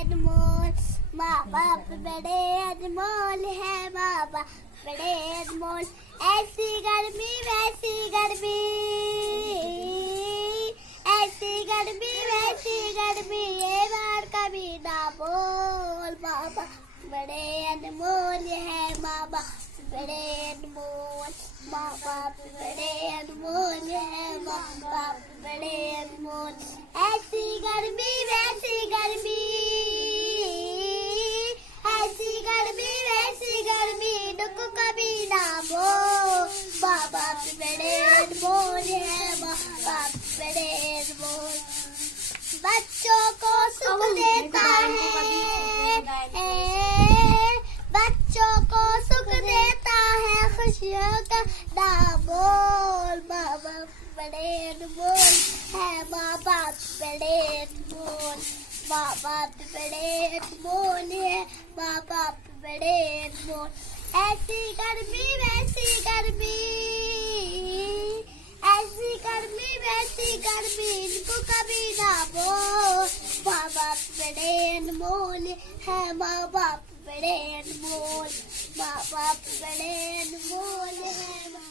अनमोल, माँ बाप बड़े अनमोल है, माँ बाप बड़े अनमोल। ऐसी गर्मी वैसी गर्मी, ऐसी गर्मी वैसी गर्मी, ये बार कभी ना बोल। माँ बाप बड़े अनमोल है, माँ बाप बड़े अनमोल, माँ बाप बड़े अनमोल है, माँ बाप बड़े अनमोल। ऐसी गर्मी वैसी गर्मी, ऐसी गर्मी वैसी गर्मी, दुख कभी ना बोल। माँ बाप बड़े अनमोल है, माँ बाप बड़े अनमोल। बच्चों को सुख देता है, बच्चों को सुख देता है, खुशियों का दामोल। माँ बाप बड़े अनमोल है, माँ बाप बड़े अनमोल, माँ बाप बड़े अनमोल है, माँ बाप बड़े अनमोल। ऐसी गर्मी वैसी गर्मी, ऐसी गर्मी वैसी गर्मी, इनको कभी ना बोल। माँ बाप बड़े अनमोल है, माँ बाप बड़े अनमोल, माँ बाप बड़े अनमोल है।